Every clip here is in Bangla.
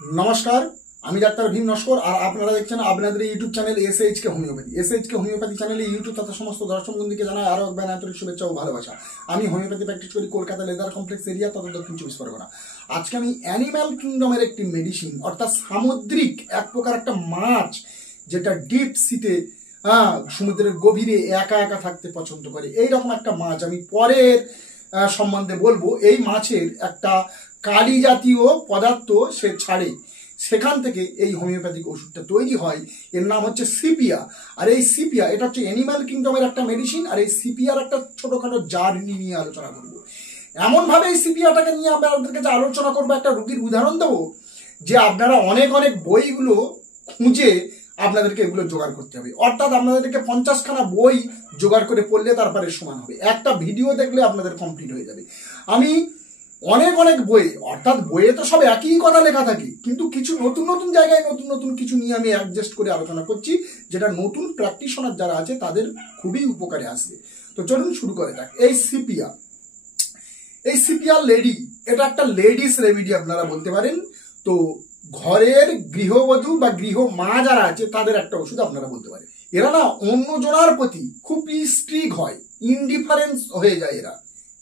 নমস্কার, আমি ডাক্তার ভীম নস্কর আর আপনারা দেখছেন আপনাদের ইউটিউব চ্যানেল এসএইচকে হোমিওপ্যাথি। এসএইচকে হোমিওপ্যাথি চ্যানেলে ইউটিউব তথা সমস্ত দর্শক বন্ধুকে জানাই আরও একবার আন্তরিক শুভেচ্ছা ও ভালোবাসা। আমি হোমিওপ্যাথি প্র্যাকটিস করি কলকাতা লেদার কমপ্লেক্স এরিয়া তথা দক্ষিণ 24 পরগনা। আজকে আমি অ্যানিম্যাল কিংডমের একটি মেডিসিন অর্থাৎ সামুদ্রিক এক প্রকার একটা মাছ যেটা ডিপ সিতে সমুদ্রের গভীরে একা একা থাকতে পছন্দ করে, এইরকম একটা মাছ আমি পরের সম্বন্ধে বলবো। এই মাছের একটা কালি জাতীয় পদার্থ সে ছাড়ে, সেখান থেকে এই হোমিওপ্যাথিক ওষুধটা তৈরি হয়। এর নাম হচ্ছে সিপিয়া। আর এই সিপিয়া এটা হচ্ছে অ্যানিমাল কিংডমের একটা মেডিসিন। আর এই সিপিয়ার একটা ছোটোখাটো জার্নি নিয়ে আলোচনা করবো। এমনভাবে এই সিপিয়াটাকে নিয়ে আপনাদের কাছে আলোচনা করবো, একটা রুগীর উদাহরণ দেবো যে আপনারা অনেক অনেক বইগুলো খুঁজে আপনাদেরকে এগুলো জোগাড় করতে হবে। অর্থাৎ আপনাদেরকে 50খানা বই জোগাড় করে পড়লে তারপরে সমান হবে, একটা ভিডিও দেখলে আপনাদের কমপ্লিট হয়ে যাবে। আমি অনেক অনেক বই, অর্থাৎ বইয়ে তো সব একই কথা লেখা থাকে, কিন্তু কিছু নতুন নতুন জায়গায় নতুন নতুন কিছু নিয়ে আমি অ্যাডজাস্ট করে আলোচনা করছি, যেটা নতুন প্র্যাকটিশনার যারা আছে তাদের খুবই উপকারে আসবে। তো চলুন শুরু করে যাক। এই সিপিয়া লেডি, এটা একটা লেডিস রেমেডি আপনারা বলতে পারেন। তো ঘরের গৃহবধূ বা গৃহ মা যারা আছে তাদের একটা ওষুধ আপনারা বলতে পারেন। এরা না অন্য জনার প্রতি খুবই স্ট্রিক হয়, ইনডিফারেন্স হয়ে যায় এরা।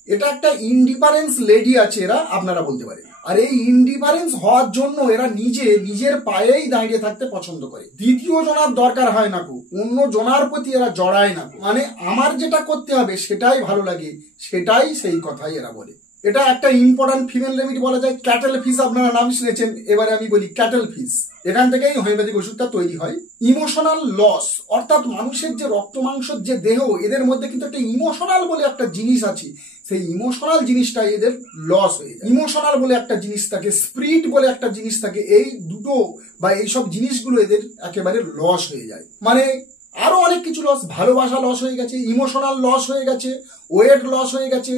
এটা একটা ইনডিফারেন্স লেডি আছে এরা, আপনারা বলতে পারেন। আর এই ইনডিফারেন্স হওয়ার জন্য এরা নিজের পায়েই দাঁড়িয়ে থাকতে পছন্দ করে, দ্বিতীয় জনার দরকার হয় না, অন্য জনার প্রতি এরা জড়ায় না। মানে আমার যেটা করতে হবে সেটাই ভালো লাগে, সেটাই সেই কথাই এরা বলে। এটা একটা ইম্পর্টেন্ট ফিমেল রেমেডি বলা যায়। ক্যাটেল ফিশ আপনারা নাম শুনেছেন, এবারে আমি বলি ক্যাটেল ফিশ। এখান থেকেই হোমিওপ্যাথিক ওষুধটা তৈরি হয়। ইমোশনাল লস, অর্থাৎ মানুষের যে রক্ত মাংসের যে দেহ, এদের মধ্যে কিন্তু একটা ইমোশনাল বলে একটা জিনিস আছে, সেই ইমোশনাল জিনিসটা এদের লস হয়ে যায়। ইমোশনাল বলে একটা জিনিস থাকে, স্পিরিট বলে একটা জিনিস থাকে, এই দুটো বা এইসব জিনিসগুলো এদের একেবারে লস হয়ে যায়। মানে আরো অনেক কিছু লস, ভালোবাসা লস হয়ে গেছে, ইমোশনাল লস হয়ে গেছে, ওয়েট লস হয়ে গেছে,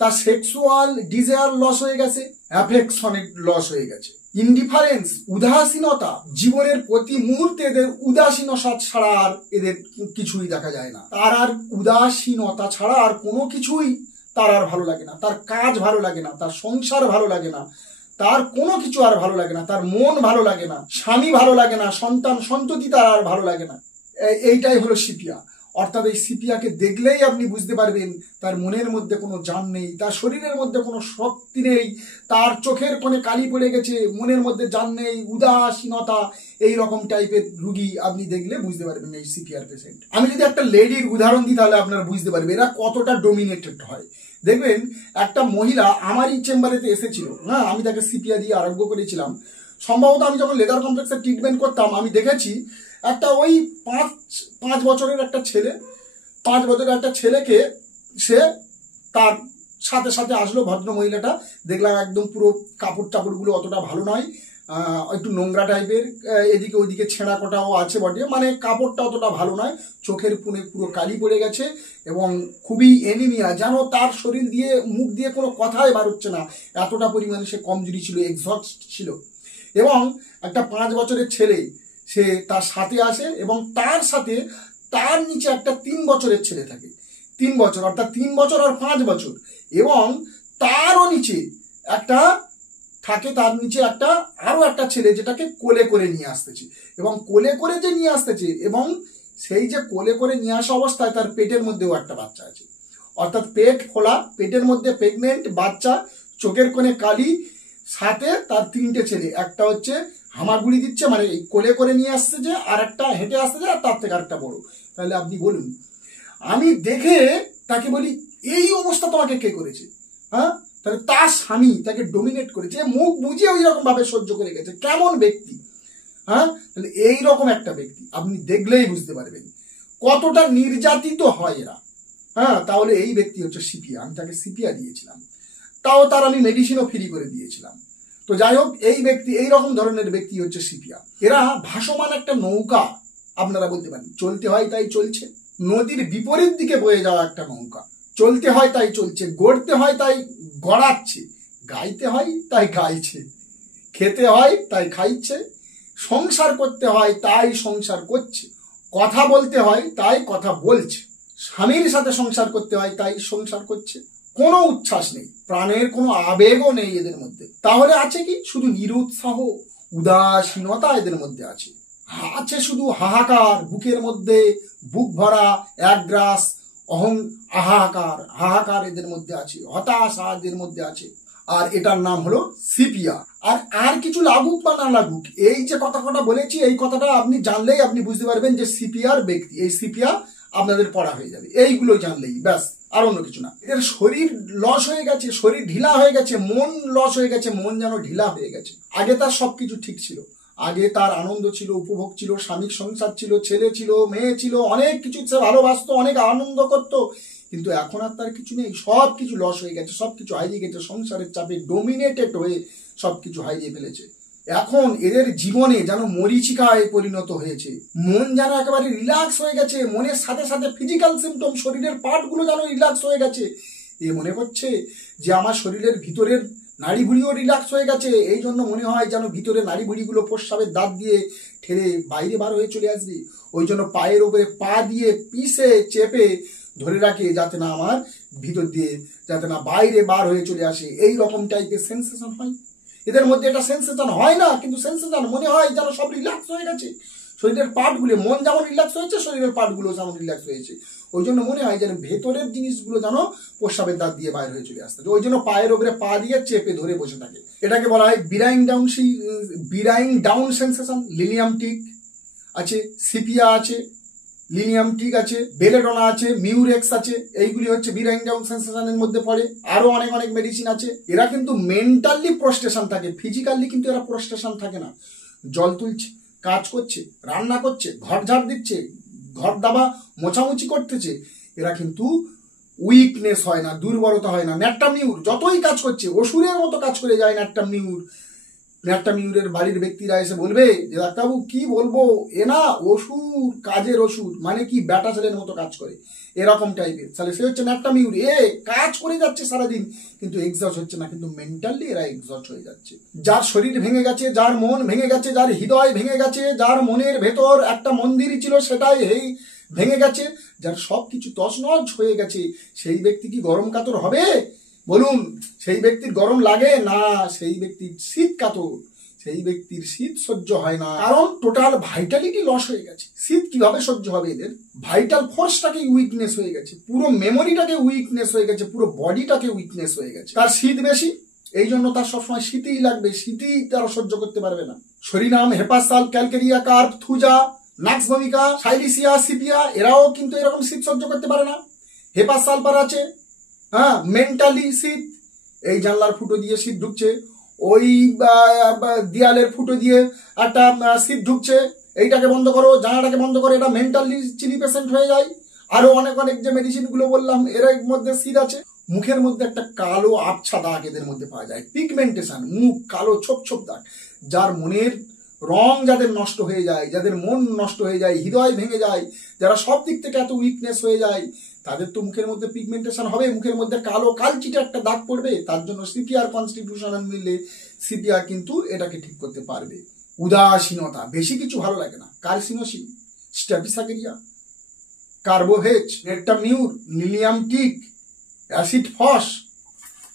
তার সেক্সুয়াল ডিজায়ার লস হয়ে গেছে, অ্যাফেকশনের লস হয়ে গেছে। ইনডিফারেন্স, উদাসীনতা, জীবনের প্রতি মুহূর্তে এদের উদাসীনতা ছাড়া আর এদের কিছুই দেখা যায় না। তার আর উদাসীনতা ছাড়া আর কোনো কিছুই তার আর ভালো লাগে না। তার কাজ ভালো লাগে না, তার সংসার ভালো লাগে না, তার কোনো কিছু আর ভালো লাগে না, তার মন ভালো লাগে না, স্বামী ভালো লাগে না, সন্তান সন্ততি তার আর ভালো লাগে না। এইটাই হলো সিপিয়া। অর্থাৎ এই সিপিয়াকে দেখলেই আপনি বুঝতে পারবেন তার মনের মধ্যে কোনো জান নেই, তার শরীরের মধ্যে কোনো শক্তি নেই, তার চোখের কোণে কালি পড়ে গেছে, মনের মধ্যে জান নেই, উদাসীনতা, এই রকম টাইপের রুগী আপনি দেখলে বুঝতে পারবেন এই সিপিআর পেশেন্ট। আমি যদি একটা লেডির উদাহরণ দিই তাহলে আপনারা বুঝতে পারবেন এরা কতটা ডোমিনেটেড হয়। দেখবেন একটা মহিলা আমারই চেম্বারেতে এসেছিল, আমি তাকে সিপিয়া দিয়ে আরোগ্য করেছিলাম। সম্ভবত আমি যখন লেদার কমপ্লেক্সে ট্রিটমেন্ট করতাম আমি দেখেছি একটা ওই 5 বছরের একটা ছেলে, 5 বছরের একটা ছেলেকে সে তার সাথে সাথে আসলো। ভদ্র মহিলাটা দেখলাম একদম পুরো কাপড় টাপড়গুলো অতটা ভালো নয়, একটু নোংরা টাইপের, এদিকে ওইদিকে ছেঁড়া কোটাও আছে বটে, মানে কাপড়টা অতটা ভালো নয়, চোখের পুনে পুরো কালি পড়ে গেছে এবং খুবই এনিমিয়া, যেন তার শরীর দিয়ে মুখ দিয়ে কোনো কথাই বার হচ্ছে না, এতটা পরিমাণে সে কমজোরি ছিল, এক্সস্ট ছিল। এবং একটা 5 বছরের ছেলে সে তার সাথে আসে এবং তার সাথে তার নিচে একটা 3 বছরের ছেলে থাকে। 3 বছর অর্থাৎ 3 বছর আর 5 বছর, এবং তারও নিচে একটা থাকে, তার নিচে আরো একটা ছেলে যেটাকে কোলে করে নিয়ে আসতেছে। এবং কোলে করে যে নিয়ে আসতেছে এবং সেই যে কোলে করে নিয়ে আসা অবস্থায় তার পেটের মধ্যেও একটা বাচ্চা আছে, অর্থাৎ পেট খোলা, পেটের মধ্যে প্রেগনেন্ট বাচ্চা, চোখের কোণে কালি, সাথে তার 3টে ছেলে, একটা হচ্ছে হামাগুড়ি দিচ্ছে, মানে কোলে করে নিয়ে আসছে যে, আর একটা হেঁটে আসছে যে, আর তার থেকে আরেকটা বড়। তাহলে আপনি বলুন, আমি দেখে তাকে বলি এই অবস্থা তোমাকে কে করেছে? তাহলে তার স্বামী তাকে ডোমিনেট করেছে, মুখ বুঝিয়ে ওই রকম ভাবে সহ্য করে গেছে। কেমন ব্যক্তি! তাহলে এইরকম একটা ব্যক্তি আপনি দেখলেই বুঝতে পারবেন কতটা নির্যাতিত হয় এরা। তাহলে এই ব্যক্তি হচ্ছে সিপিয়া। আমি তাকে সিপিয়া দিয়েছিলাম, তাও তার আমি মেডিসিনও ফ্রি করে দিয়েছিলাম। তো যাই হোক, এই ব্যক্তি, এই রকম ধরনের ব্যক্তি হচ্ছে সিপিয়া। এরা ভাসমান একটা নৌকা আপনারা বলতে পারেন, চলতে হয় তাই চলছে, নদীর বিপরীত দিকে বয়ে যাওয়া একটা নৌকা, চলতে হয় তাই চলছে, গড়তে হয় তাই গড়াচ্ছে, গাইতে হয় তাই গাইছে, খেতে হয় তাই খাইছে, সংসার করতে হয় তাই সংসার করছে, কথা বলতে হয় তাই কথা বলছে, স্বামীর সাথে সংসার করতে হয় তাই সংসার করছে, কোনো উচ্ছ্বাস নেই, প্রাণের কোনো আবেগও নেই এদের মধ্যে। তাহলে আছে কি? শুধু নিরুৎসাহ, উদাসীনতা এদের মধ্যে আছে। আছে শুধু হাহাকার, বুকের মধ্যে বুক ভরা একগ্রাস হাহাকার এদের মধ্যে আছে, হতাশা এদের মধ্যে আছে। আর এটার নাম হলো সিপিয়া। আর কিছু লাগুক বা না লাগুক, এই যে কথাটা বলেছি, এই কথাটা আপনি জানলেই আপনি বুঝতে পারবেন যে সিপিআর ব্যক্তি, এই সিপিয়া আপনাদের পড়া হয়ে যাবে। এইগুলো জানলেই ব্যাস, আর অন্য কিছু না। এর শরীর লস হয়ে গেছে, শরীর ঢিলা হয়ে গেছে, মন লস হয়ে গেছে, মন যেন ঢিলা হয়ে গেছে। আগে তার সবকিছু ঠিক ছিল, আগে তার আনন্দ ছিল, উপভোগ ছিল, স্বামীর সংসার ছিল, ছেলে ছিল, মেয়ে ছিল, অনেক কিছু সে ভালোবাসতো, অনেক আনন্দ করতো। কিন্তু এখন আর তার কিছু নেই, সব কিছু লস হয়ে গেছে, সব কিছু হারিয়ে গেছে, সংসারের চাপে ডোমিনেটেড হয়ে সব কিছু হারিয়ে ফেলেছে। এখন এদের জীবনে যেন মরীচিকায় পরিণত হয়েছে। মন যেন একেবারে রিল্যাক্স হয়ে গেছে, মনের সাথে সাথে ফিজিক্যাল সিমটম, শরীরের পার্টগুলো যেন রিল্যাক্স হয়ে গেছে। এ মনে করছে যে আমার শরীরের ভিতরের নাড়ি ভুড়িও রিল্যাক্স হয়ে গেছে। এই জন্য মনে হয় যেন ভিতরে নাড়ি ভুড়িগুলো প্রস্রাবের দাঁত দিয়ে ঠেলে বাইরে বার হয়ে চলে আসবে। ওই জন্য পায়ের ওপরে পা দিয়ে পিষে চেপে ধরে রাখে, যাতে না আমার ভিতর দিয়ে, যাতে না বাইরে বার হয়ে চলে আসে। এই রকম টাইপের সেন্সেশন হয় এদের মধ্যে। এটা সেন্সেশন হয় না, কিন্তু সেন্সেশন মনে হয় যেন সব রিল্যাক্স হয়ে গেছে। শরীরের পার্টগুলো, মন যেমন রিল্যাক্স হয়েছে, শরীরের পার্টগুলো যেমন রিল্যাক্স হয়েছে। ওই জন্য মনে হয় যেন ভেতরের জিনিসগুলো যেন প্রস্রাবের দাঁত দিয়ে বাইরে হয়ে চলে আসতে। ওই জন্য পায়ের ওপরে পা দিয়ে চেপে ধরে বসে থাকে। এটাকে বলা হয় বিরাইং ডাউন সেন্সেশন। লিনিয়াম টিক আছে, সিপিয়া আছে, লিনিয়াম টিক আছে, বেলেডোনা আছে, মিউরেক্স আছে। এইগুলি হচ্ছে বিরাইং ডাউন সেন্সেশনের মধ্যে পড়ে। আরো অনেক অনেক মেডিসিন আছে। এরা কিন্তু মেন্টালি প্রস্টেশন থাকে, ফিজিক্যালি কিন্তু এরা প্রস্টেশন থাকে না। জল তুলছে, কাজ করছে, রান্না করছে, ঘর ঝাড় দিচ্ছে, ঘর দাবা মোছামুছি করতেছে, এরা কিন্তু উইকনেস হয় না, দুর্বলতা হয় না। ন্যাট্টা মিউর যতই কাজ করছে, অসুরের মতো কাজ করে যায় ন্যাট্টা মিউরের বাড়ির ব্যক্তিরা এসে বলবে যে ডাক্তারবাবু কি বলবো, এ না অসুর, কাজের অসুর, মানে কি ব্যাটা ছেলের মতো কাজ করে, এরকম টাইপের। তাহলে সে হচ্ছে ন্যাট্টা মিউর। এ কাজ করে যাচ্ছে সারাদিন, কিন্তু এক্সস্ট হচ্ছে না, কিন্তু মেন্টালি এরা এক্সস্ট হয়ে যাচ্ছে। যার শরীর ভেঙে গেছে, যার মন ভেঙে গেছে, যার হৃদয় ভেঙে গেছে, যার মনের ভেতর একটা মন্দিরই ছিল সেটাই ভেঙে গেছে, যার সবকিছু তছনছ হয়ে গেছে, সেই ব্যক্তি কি গরম কাতর হবে? বলুন, সেই ব্যক্তির গরম লাগে না, সেই ব্যক্তির শীত কাতর, সেই ব্যক্তির শীত সহ্য হয় না, কারণ টোটাল ভাইটালিটি লস হয়ে গেছে। শীত কিভাবে সহ্য হবে এদের? ভাইটাল ফোর্সটাকে উইকনেস হয়ে গেছে, পুরো মেমোরিটাকে উইকনেস হয়ে গেছে, পুরো বডিটাকে উইকনেস হয়ে গেছে। তার শীত বেশি, এই জন্য তার সবসময় শীতই লাগবে, শীতই তারা সহ্য করতে পারবে না। Psorinum, hepar sulph, calcarea, carb, thuja, nux vomica, silicea, sepia, এরাও কিন্তু এরকম শীত সহ্য করতে পারে না। হেপাস সালফার আছে, হ্যাঁ, মেন্টালি শীত। এই জানলার ফুটো দিয়ে শীত ঢুকছে, ওই দেয়ালের ফুটো দিয়ে একটা শীত ঢুকছে, এইটাকে বন্ধ করো, জানালাটাকে বন্ধ করো, এটা মেন্টালি চিনি পেশেন্ট হয়ে যায়। আরো অনেক অনেক যে মেডিসিন গুলো বললাম, এর মধ্যে শীত আছে। মুখের মধ্যে একটা কালো আবছা দাগ এদের মধ্যে পাওয়া যায়, পিগমেন্টেশন, মুখ কালো ছোপ ছোপ দাগ। যার মনের রং যাদের নষ্ট হয়ে যায়, যাদের মন নষ্ট হয়ে যায়, হৃদয় ভেঙে যায়, যারা সব দিক থেকে এত উইকনেস হয়ে যায়, তাদের তো মুখের মধ্যে পিগমেন্টেশন হবে, মুখের মধ্যে কালো কালচিটে একটা দাগ পড়বে। তার জন্য সিপিআর কনস্টিটিউশন মিললে সিপিআর কিন্তু এটাকে ঠিক করতে পারবে। উদাসীনতা, বেশি কিছু ভালো লাগে না, carcinosin, staphysagria, carbo veg, natrum mur, lilium tig, acid phos,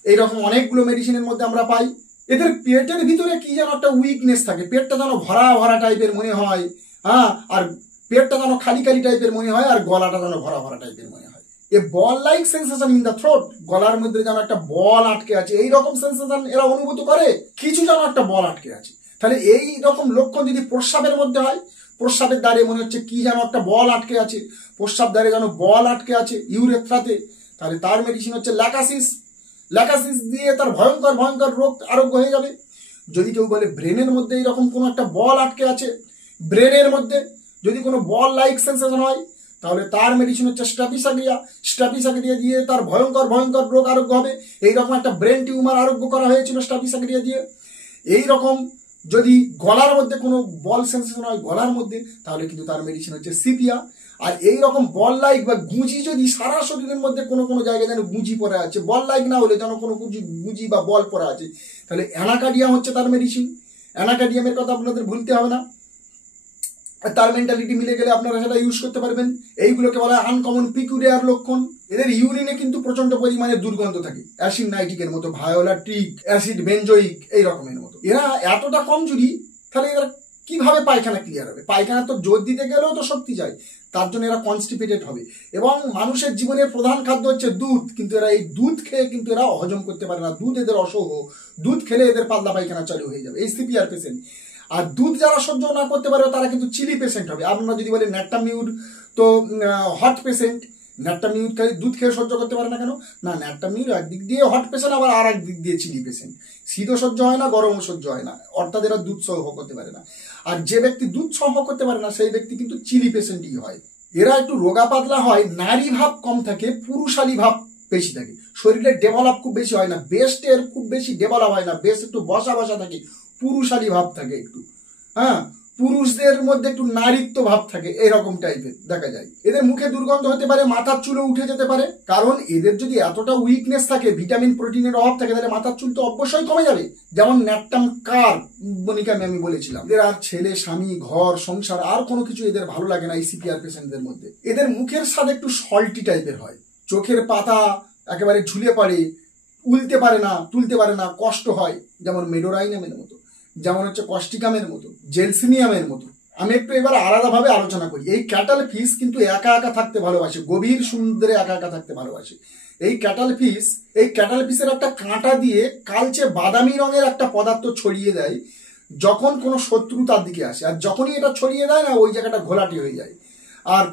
এইরকম অনেকগুলো মেডিসিনের মধ্যে আমরা পাই। এদের পেটের ভিতরে কি যেন একটা উইকনেস থাকে, পেটটা যেন ভরা ভরা টাইপের মনে হয়, হ্যাঁ, আর পেটটা যেন খালি খালি টাইপের মনে হয়, আর গলাটা যেন ভরা ভরা টাইপের মনে হয়। A ball like sensation in the throat, গলার মধ্যে যেন একটা বল আটকে আছে, এইরকম সেন্সেশন এরা অনুভূত করে, কিছু যেন একটা বল আটকে আছে। তাহলে এই রকম লক্ষণ যদি প্রস্রাবের মধ্যে হয়, প্রস্রাবের দ্বারে মনে হচ্ছে কি যেন একটা বল আটকে আছে, প্রস্রাব দ্বারে যেন বল আটকে আছে ইউরেথ্রাতে, তাহলে তার মেডিসিন হচ্ছে ল্যাকাসিস। ল্যাকাসিস দিয়ে তার ভয়ঙ্কর ভয়ঙ্কর রোগ আরোগ্য হয়ে যাবে। যদি কেউ বলে ব্রেনের মধ্যে এইরকম কোনো একটা বল আটকে আছে, ব্রেনের মধ্যে যদি কোনো বল লাইক সেন্সেশন হয়, তাহলে তার মেডিসিন হচ্ছে স্ট্যাপিসাকেরিয়া। স্ট্যাপিসাকেরিয়া দিয়ে তার ভয়ঙ্কর ভয়ঙ্কর রোগ আরোগ্য হবে। এইরকম একটা ব্রেন টিউমার আরোগ্য করা হয়েছিল স্ট্যাপিসাকেরিয়া দিয়ে। এইরকম যদি গলার মধ্যে কোনো বল সেন্সেশন হয় গলার মধ্যে, তাহলে কিন্তু তার মেডিসিন হচ্ছে সিপিয়া। আর এইরকম বল লাইক বা গুঁজি যদি সারা শরীরের মধ্যে কোনো কোনো জায়গায় যেন গুঁজি পড়ে আছে, বল লাইক না হলে যেন কোনো গুঁজি বা বল পড়ে আছে, তাহলে অ্যানাকার্ডিয়াম হচ্ছে তার মেডিসিন। অ্যানাকার্ডিয়ামের কথা আপনাদের ভুলতে হবে না। তার মেন্টালিটি মিলে গেলে আপনারা সেটা ইউজ করতে পারবেন। এইগুলোকে বলা হয় আনকমন পিকুলিয়ার লক্ষণ। এদের ইউরিনে কিন্তু প্রচন্ড পরিমাণে দুর্গন্ধ থাকে, অ্যাসিড নাইট্রিকের মতো, ভায়োলা ট্রিক, অ্যাসিড বেঞ্জোইক এই রকমের মতো। এরা এতটা কমজোরি, তাহলে এরা কিভাবে পায়খানা ক্লিয়ার হবে? পায়খানা তো জোর দিতে গেলেও তো শক্তি চাই, তার জন্য এরা কনস্টিপেটেড হবে। এবং মানুষের জীবনের প্রধান খাদ্য হচ্ছে দুধ, কিন্তু এরা এই দুধ খেয়ে কিন্তু এরা হজম করতে পারে না। দুধ এদের অসহ্য, দুধ খেলে এদের পাতলা পায়খানা চালু হয়ে যাবে, এই সিপিআর পেশেন্ট। আর দুধ যারা সহ্য না করতে পারে তারা কিন্তু চিলি পেশেন্ট হবে। আপনারা যদি বলেন ন্যাট্টামিউর তো হট পেশেন্ট, ন্যাট্টামিউর দুধ খেয়ে সহ্য করতে পারে না কেন? না, ন্যাট্টামিউর একদিক দিয়ে হট পেশেন্ট, আবার আর একদিক দিয়ে চিলি পেশেন্ট। শীতও সহ্য হয় না, গরমও সহ্য হয় না, অর্থাৎ এরা দুধ সহ করতে পারে না। আর যে ব্যক্তি দুধ সহ করতে পারে না সেই ব্যক্তি কিন্তু চিলি পেশেন্টই হয়। এরা একটু রোগা পাতলা হয়, নারী ভাব কম থাকে, পুরুষালী ভাব বেশি থাকে, শরীরের ডেভেলপ খুব বেশি হয় না, বেস্টের খুব বেশি ডেভেলপ হয় না, বেস্ট একটু বসা বসা থাকে, পুরুষালী ভাব থাকে একটু, হ্যাঁ, পুরুষদের মধ্যে একটু নারীত্ব ভাব থাকে, এরকম টাইপের দেখা যায়। এদের মুখে দুর্গন্ধ হতে পারে, মাথার চুলও উঠে যেতে পারে, কারণ এদের যদি এতটা উইকনেস থাকে, ভিটামিন প্রোটিনের অভাব থাকে, তাহলে মাথার চুল তো অবশ্যই কমে যাবে। যেমন ন্যাট্টাম কার বনিকা আমি বলেছিলাম, এদের আর ছেলে স্বামী ঘর সংসার আর কোনো কিছু এদের ভালো লাগে না। এই সিপিআর পেশেন্টদের মধ্যে এদের মুখের স্বাদ একটু সল্টি টাইপের হয়, চোখের পাতা একেবারে ঝুলে পড়ে, উলতে পারে না, তুলতে পারে না, কষ্ট হয়, যেমন মেডোরাইনামের মতো, যেমন হচ্ছে কস্টিকামের মতো, জেলসিনিয়ামের মতো। আমি একটু এবার আলাদাভাবে আলোচনা করি। এই ক্যাটাল ফিশ কিন্তু একা একা থাকতে ভালোবাসে, গভীর সমুদ্রে একা একা থাকতে ভালোবাসে। এই ক্যাটাল ফিশের একটা কাঁটা দিয়ে কালচে বাদামি রঙের একটা পদার্থ ছড়িয়ে দেয় যখন কোনো শত্রু তার দিকে আসে, আর যখনই এটা ছড়িয়ে দেয় না, ওই জায়গাটা ঘোলাটে হয়ে যায়, আর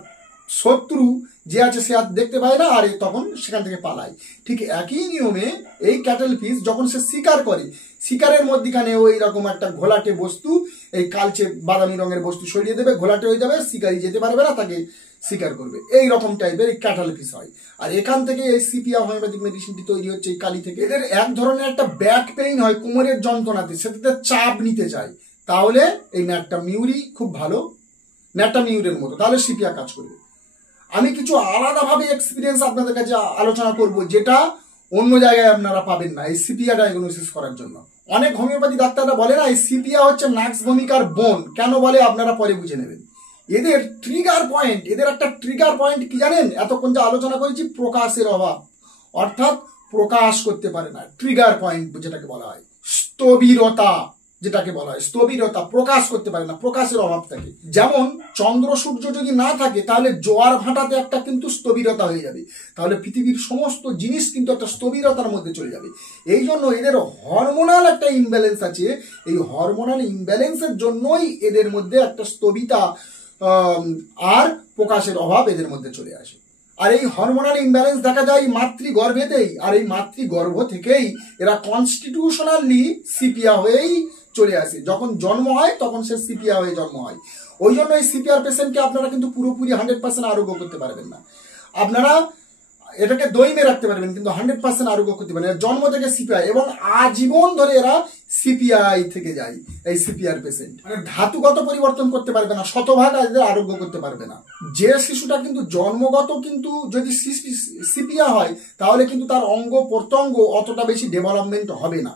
শত্রু যে আছে সে আর দেখতে পায় না, আর তখন সেখান থেকে পালায়। ঠিক একই নিয়মে এই ক্যাটেল ফিশ যখন সে শিকার করে, শিকারের মধ্যখানে ওই রকম একটা ঘোলাটে বস্তু, এই কালচে বাদামি রঙের বস্তু সরিয়ে দেবে, ঘোলাটে হয়ে যাবে, শিকারি যেতে পারবে না, তাকে শিকার করবে। এই রকম টাইপের এই ক্যাটেল ফিশ হয়। আর এখান থেকে এই সিপিআর হোমিওপ্যাথিক মেডিসিনটি তৈরি হচ্ছে এই কালি থেকে। এদের এক ধরনের একটা ব্যাক পেইন হয় কোমরের যন্ত্রণাতে, সেটাতে চাপ নিতে চায়, তাহলে এই ন্যাট্টামিউরই খুব ভালো, ন্যাট্টামিউরের মতো, তাহলে সিপিআর কাজ করবে। আমি কিছু আলাদাভাবে এক্সপিরিয়েন্স আপনাদের কাছে আলোচনা করব, যেটা অন্য জায়গায় আপনারা পাবেন না এই সিপিআর ডায়াগনোসিস করার জন্য। অনেক হোমিওপ্যাথি ডাক্তাররা বলে না এই সিপিআর হচ্ছে নাক্স ভূমিকার বোন, কেন বলে আপনারা পরে বুঝে নেবেন। এদের ট্রিগার পয়েন্ট, এদের একটা ট্রিগার পয়েন্ট কি জানেন? এতক্ষণ যে আলোচনা করেছি, প্রকাশের অভাব, অর্থাৎ প্রকাশ করতে পারে না, ট্রিগার পয়েন্ট যেটাকে বলা হয়। স্থবিরতা যেটাকে বলা হয়, স্থবিরতা, প্রকাশ করতে পারে না, প্রকাশের অভাব থাকে। যেমন চন্দ্র সূর্য যদি না থাকে তাহলে জোয়ার ভাটাতে একটা কিন্তু স্থবিরতা হয়ে যাবে, তাহলে পৃথিবীর সমস্ত জিনিস কিন্তু একটা স্থবিরতার মধ্যে চলে যাবে। এই জন্য এদের হরমোনাল একটা ইমব্যালেন্স আছে, এই হরমোনাল ইমব্যালেন্সের জন্যই এদের মধ্যে একটা স্থবিরতা আর প্রকাশের অভাব এদের মধ্যে চলে আসে। আর এই হরমোনাল ইমব্যালেন্স দেখা যায় মাতৃগর্ভেতেই, আর এই মাতৃগর্ভ থেকেই এরা কনস্টিটিউশনালি সিপিআর হয়েই চলে আসে। যখন জন্ম হয় তখন সে সিপিআর হয়ে জন্ম হয়। ওই জন্য এই সিপিআর পেশেন্টকে আপনারা কিন্তু পুরোপুরি 100% আরোগ্য করতে পারবেন না। আপনারা এটাকে দইমে রাখতে পারবেন, কিন্তু 100% আরোগ্য করতে পারবেন। জন্ম থেকে সিপিআই, এবং আজীবন ধরে এরা সিপিআই থেকে যায়। এই সিপিআর পেশেন্ট মানে ধাতুগত পরিবর্তন করতে পারবে না, শতভাগ এদের আরোগ্য করতে পারবে না। যে শিশুটা কিন্তু জন্মগত কিন্তু যদি সিপিআই হয়, তাহলে কিন্তু তার অঙ্গ প্রত্যঙ্গ অতটা বেশি ডেভেলপমেন্ট হবে না।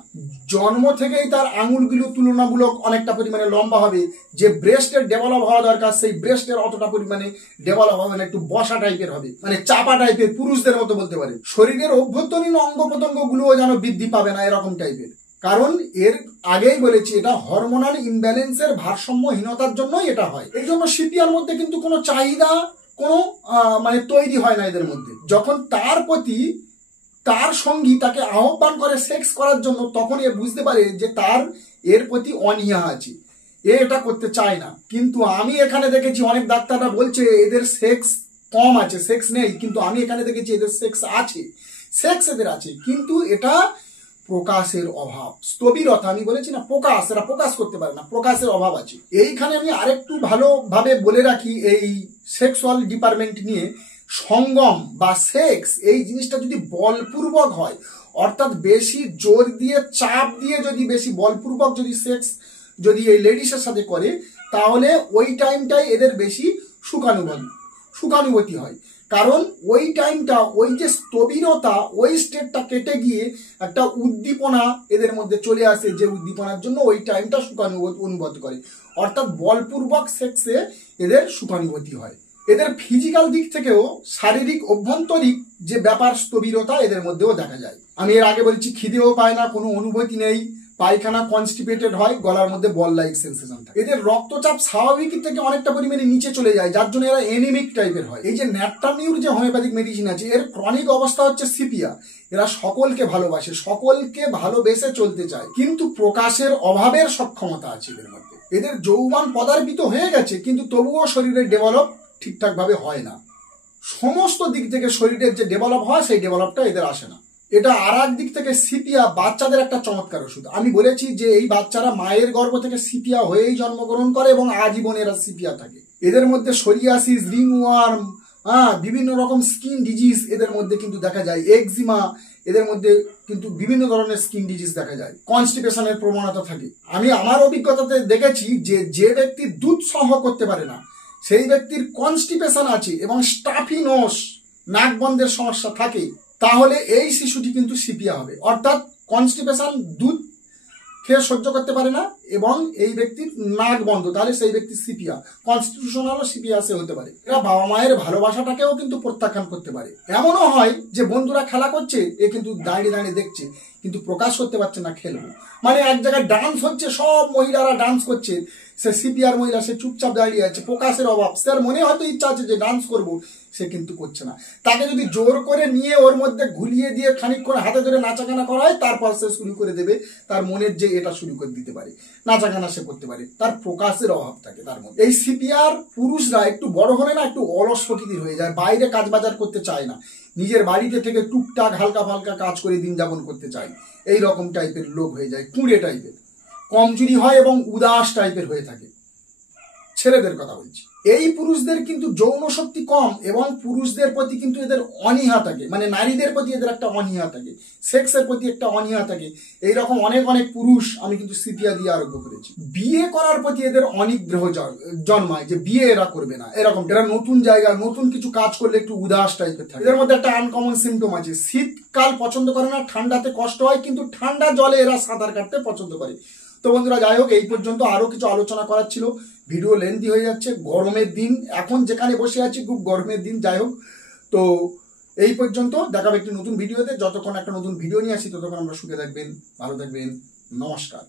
জন্ম থেকেই তার আঙুলগুলো তুলনামূলক অনেকটা পরিমাণে লম্বা হবে। যে ব্রেস্টের ডেভেলপ হওয়া দরকার, সেই ব্রেস্টের অতটা পরিমাণে ডেভেলপ হবে না, একটু বসা টাইপের হবে, মানে চাপা টাইপের, পুরুষদের মতো বলতে পারে। শরীরের অভ্যন্তরীণ অঙ্গ প্রত্যঙ্গ গুলোও যেন বৃদ্ধি পাবে না, এরকম টাইপের। কারণ এর আগেই বলেছি, এটা হরমোনাল ইমব্যালেন্সের ভারসাম্যহীনতার জন্যই এটা হয়। এই জন্য সিপিআর মধ্যে কিন্তু কোনো চাহিদা, কোনো মানে তৈরি হয় না এদের মধ্যে। যখন তার প্রতি তার সঙ্গী তাকে আহ্বান করে সেক্স করার জন্য, তখন এ বুঝতে পারে যে তার এর প্রতি অনীহা আছে, এ এটা করতে চায় না। কিন্তু আমি এখানে দেখেছি অনেক ডাক্তাররা বলছে এদের সেক্স কম আছে, সেক্স নেই, কিন্তু আমি এখানে দেখেছি এদের সেক্স আছে, সেক্স এদের আছে, কিন্তু এটা প্রকাশের অভাব, স্থবিরতা। আমি বলেছি না প্রকাশ, এরা প্রকাশ করতে পারে না, প্রকাশের অভাব আছে। এইখানে আমি আরেকটু ভালোভাবে বলে রাখি এই সেক্সুয়াল ডিপার্টমেন্ট নিয়ে, সঙ্গম বা সেক্স এই জিনিসটা যদি বলপূর্বক হয়, অর্থাৎ বেশি জোর দিয়ে চাপ দিয়ে যদি বেশি বলপূর্বক যদি সেক্স যদি এই লেডিসের সাথে করে, তাহলে ওই টাইমটাই এদের বেশি সুখানুভূতি হয়। কারণ ওই টাইমটা, ওই যে স্থবিরতা, ওই স্টেটটা কেটে গিয়ে একটা উদ্দীপনা এদের মধ্যে চলে আসে, যে উদ্দীপনার জন্য ওই টাইমটা সুখানুভূতি অনুভূত করে। অর্থাৎ বলপূর্বক সেক্সে এদের সুখানুভূতি হয়। এদের ফিজিক্যাল দিক থেকেও শারীরিক অভ্যন্তরিক যে ব্যাপার স্থবিরতা এদের মধ্যেও দেখা যায়। আমি এর আগে বলেছি খিদেও পায় না, কোনো অনুভূতি নেই, পায়খানা কনস্টিপেটেড হয়, গলার মধ্যে বল লাইক সেন্সেশন থাকে। এদের রক্তচাপ স্বাভাবিক থেকে অনেকটা পরিমাণে নিচে চলে যায়, যার জন্য এরা এনিমিক টাইপের হয়। এই যে ন্যাট্রামিউর যে হোমিওপ্যাথিক মেডিসিন আছে, এর ক্রনিক অবস্থা হচ্ছে সিপিয়া। এরা সকলকে ভালোবাসে, সকলকে ভালোবেসে চলতে চায়, কিন্তু প্রকাশের অভাবের সক্ষমতা আছে এদের মধ্যে। এদের যৌবন পদার্পিত হয়ে গেছে, কিন্তু তবুও শরীরের ডেভেলপ ঠিকঠাক ভাবে হয় না। সমস্ত দিক থেকে শরীরের যে ডেভেলপ হয় সেই ডেভেলপটা এদের আসে না। এটা আর এক দিক থেকে সিপিয়া বাচ্চাদের একটা চমৎকার ওষুধ। আমি বলেছি যে এই বাচ্চারা মায়ের গর্ভ থেকে সিপিয়া হয়েই জন্মগ্রহণ করে এবং আজীবন এরা সিপিয়া থাকে। এদের মধ্যে সোরিয়াসিস, রিংওয়ার্ম, বিভিন্ন রকম স্কিন ডিজিজ এদের মধ্যে কিন্তু দেখা যায়, এক্সিমা, এদের মধ্যে কিন্তু বিভিন্ন ধরনের স্কিন ডিজিজ দেখা যায়, কনস্টিপেশনের প্রবণতা থাকে। আমি আমার অভিজ্ঞতাতে দেখেছি যে যে ব্যক্তি দুধ সহ করতে পারে না, সেই ব্যক্তির কনস্টিপেশন আছে এবং স্টাফি নোস, নাক বন্ধের সমস্যা থাকে, তাহলে এই শিশুটি কিন্তু সিপিয়া হবে। অর্থাৎ কনস্টিপেশন, দুধ খেয়ে সহ্য করতে পারে না এবং এই ব্যক্তির নাক বন্ধ, তাহলে সেই ব্যক্তি সিপিয়া, কনস্টিটিউশনাল সিপিয়া সে হতে পারে। এরা বাবা মায়ের ভালোবাসাটাকেও কিন্তু প্রত্যাখ্যান করতে পারে। এমনও হয় যে বন্ধুরা খেলা করছে, এ কিন্তু দাঁড়িয়ে দাঁড়িয়ে দেখছে, কিন্তু প্রকাশ করতে পারছে না খেলবো। মানে এক জায়গায় ডান্স হচ্ছে, সব মহিলারা ডান্স করছে, সে সিপিআর মহিলা, সে চুপচাপ দাঁড়িয়ে আছে, প্রকাশের অভাব। তার মনে হয়তো ইচ্ছা আছে যে ডান্স করবো, সে কিন্তু করছে না। তাকে যদি জোর করে নিয়ে ওর মধ্যে ঘুলিয়ে দিয়ে খানিকক্ষণ হাতে ধরে নাচাগানা করা হয়, তারপর সে শুরু করে দেবে, তার মনের যে এটা শুরু করে দিতে পারে, নাচাগানা সে করতে পারে। তার প্রকাশের অভাব থাকে তার মধ্যে। এই সিপিআর পুরুষরা একটু বড় হলে না একটু অলস প্রকৃতির হয়ে যায়, বাইরে কাজ বাজার করতে চায় না, নিজের বাড়িতে থেকে টুকটাক হালকা ফালকা কাজ করে দিন যাপন করতে চায়। এই রকম টাইপের লোক হয়ে যায়, কুঁড়ে টাইপের, কমজোরি হয় এবং উদাস টাইপের হয়ে থাকে। ছেলেদের কথা বলছি। এই পুরুষদের কিন্তু যৌন শক্তি কম এবং পুরুষদের প্রতি কিন্তু এদের অনীহা থাকে, মানে নারীদের প্রতি এদের একটা অনীহা থাকে, সেক্সের প্রতি একটা অনীহা থাকে। এইরকম অনেক অনেক পুরুষ আমি কিন্তু সিপিয়া দিয়ে আরোগ্য করেছি। বিয়ে করার প্রতি এদের অনিগ্রহ জন্মায়, যে বিয়ে এরা করবে না, এরকম। এরা নতুন জায়গা, নতুন কিছু কাজ করলে একটু উদাস টাইপের থাকে। এদের মধ্যে একটা আনকমন সিমটম আছে, শীতকাল পছন্দ করে না, ঠান্ডাতে কষ্ট হয়, কিন্তু ঠান্ডা জলে এরা সাঁতার কাটতে পছন্দ করে। তো বন্ধুরা, যাই হোক, এই পর্যন্ত আরো কিছু আলোচনা করার ছিল, ভিডিও লেন্থি হয়ে যাচ্ছে, গরমের দিন, এখন যেখানে বসে আছি খুব গরমের দিন। যাই হোক, তো এই পর্যন্ত, দেখাবে একটি নতুন ভিডিওতে। যতক্ষণ একটা নতুন ভিডিও নিয়ে আসি ততক্ষণ আমরা সুখে থাকবেন, ভালো থাকবেন, নমস্কার।